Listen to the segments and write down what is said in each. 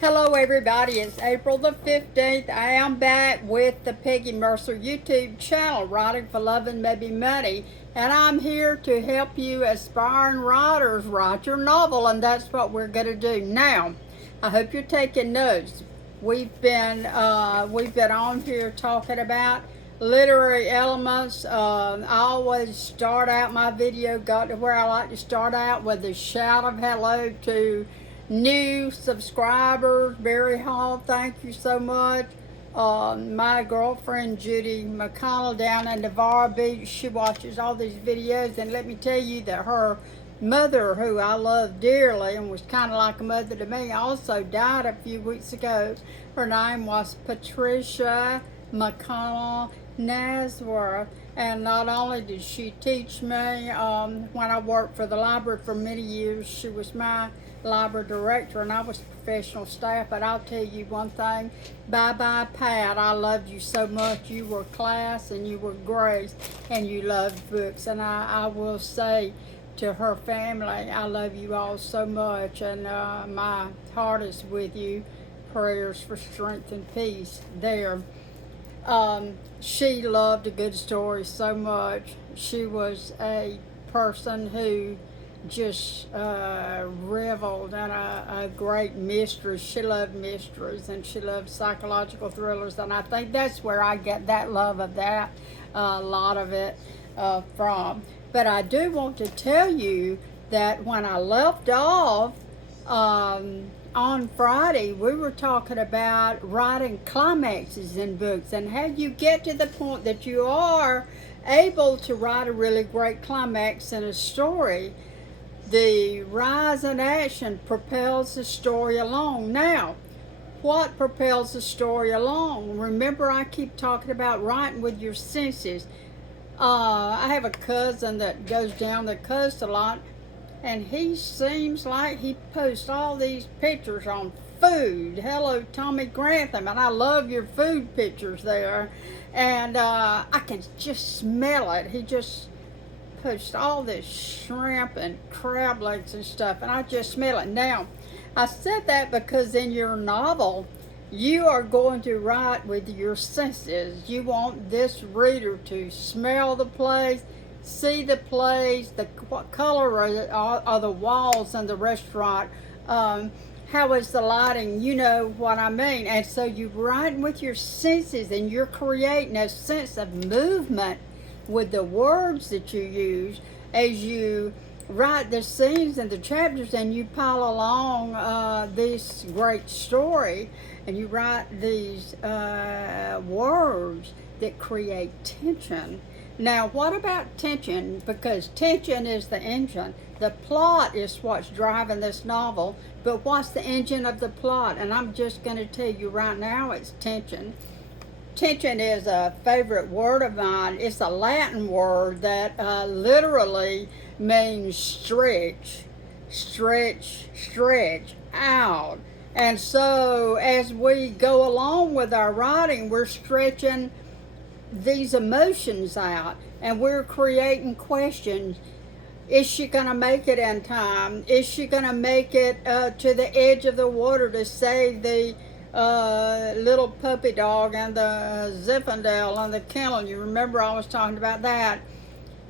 Hello everybody, it's April the 15th. I am back with the Peggy Mercer YouTube channel, Writing for Love and Maybe Money. And I'm here to help you aspiring writers write your novel, and that's what we're going to do. Now, I hope you're taking notes. We've been on here talking about literary elements. I always start out my video, got to where I like to start out with a shout of hello to new subscribers. Barry Hall, thank you so much. My girlfriend Judy McConnell down in Navarre Beach, she watches all these videos, and let me tell you that her mother, who I love dearly and was kind of like a mother to me, also died a few weeks ago. Her name was Patricia McConnell Nasworth, and not only did she teach me when I worked for the library for many years, she was my library director and I was professional staff. But I'll tell you one thing, bye Pat, I loved you so much. You were class and you were grace and you loved books, and I will say to her family, I love you all so much, and my heart is with you. Prayers for strength and peace there. She loved a good story so much. She was a person who just reveled in a great mystery. She loved mysteries and she loved psychological thrillers, and I think that's where I get that love of that, a lot of it from. But I do want to tell you that when I left off on Friday, we were talking about writing climaxes in books and how you get to the point that you are able to write a really great climax in a story. The rise in action propels the story along. Now, what propels the story along? Remember, I keep talking about writing with your senses. I have a cousin that goes down the coast a lot, and he seems like he posts all these pictures on food. Hello, Tommy Grantham, and I love your food pictures there. And I can just smell it. He just posts all this shrimp and crab legs and stuff, and I just smell it. Now, I said that because in your novel, you are going to write with your senses. You want this reader to smell the place, see the place, what color are the walls in the restaurant, how is the lighting, you know what I mean. And so you're writing with your senses, and you're creating a sense of movement with the words that you use as you write the scenes and the chapters, and you pile along this great story, and you write these words that create tension. Now, what about tension? Because tension is the engine. The plot is what's driving this novel, but what's the engine of the plot? And I'm just going to tell you right now, it's tension. Tension is a favorite word of mine. It's a Latin word that literally means stretch out. And so as we go along with our writing, we're stretching these emotions out, and we're creating questions. Is she going to make it in time? Is she going to make it to the edge of the water to save the little puppy dog and the Zinfandel on the kennel? You remember I was talking about that.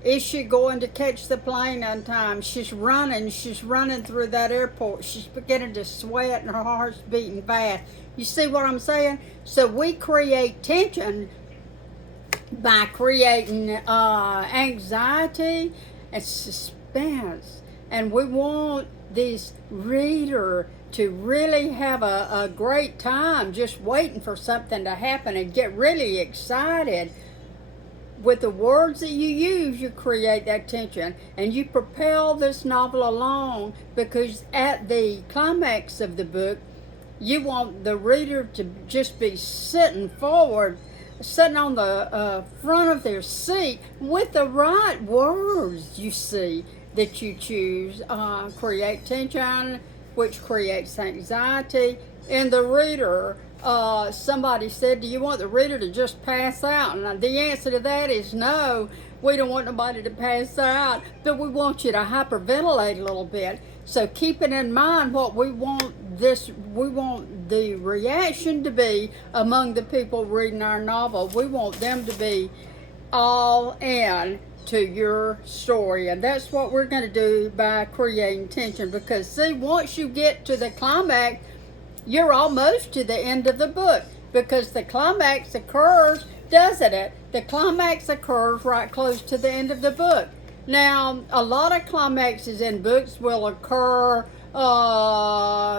Is she going to catch the plane on time? She's running through that airport. She's beginning to sweat and her heart's beating fast. You see what I'm saying? So we create tension by creating anxiety and suspense, and we want this reader to really have a great time just waiting for something to happen and get really excited. With the words that you use, you create that tension, and you propel this novel along, because at the climax of the book, you want the reader to just be sitting on the front of their seat with the right words, you see, that you choose. Create tension, which creates anxiety in the reader. Somebody said, do you want the reader to just pass out? And the answer to that is no, We don't want nobody to pass out, but we want you to hyperventilate a little bit. So keeping in mind what we want the reaction to be among the people reading our novel. We want them to be all in to your story, and that's what we're going to do by creating tension. Because see, once you get to the climax, you're almost to the end of the book, because the climax occurs, doesn't it? The climax occurs right close to the end of the book. Now, a lot of climaxes in books will occur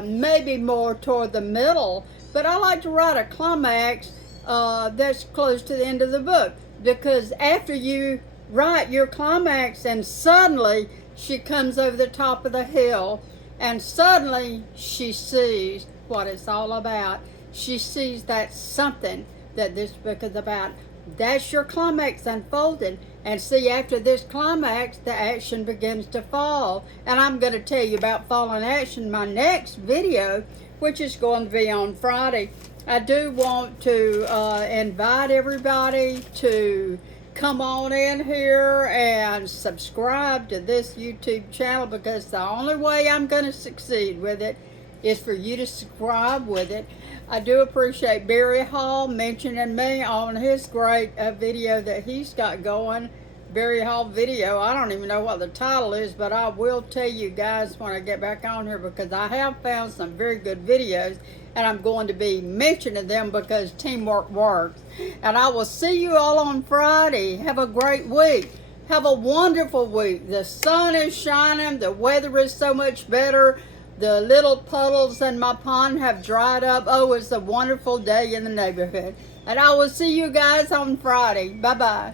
maybe more toward the middle, but I like to write a climax that's close to the end of the book, because after you write your climax and suddenly she comes over the top of the hill and suddenly she sees what it's all about. She sees that something that this book is about. That's your climax unfolded. And see, after this climax, the action begins to fall. And I'm going to tell you about falling action in my next video, which is going to be on Friday. I do want to invite everybody to come on in here and subscribe to this YouTube channel, because the only way I'm going to succeed with it is for you to subscribe with it. I do appreciate Barry Hall mentioning me on his great video that he's got going. Barry Hall video. I don't even know what the title is, but I will tell you guys when I get back on here, because I have found some very good videos and I'm going to be mentioning them because teamwork works. And I will see you all on Friday. Have a great week. Have a wonderful week. The sun is shining. The weather is so much better. The little puddles in my pond have dried up. Oh, it's a wonderful day in the neighborhood. And I will see you guys on Friday. Bye-bye.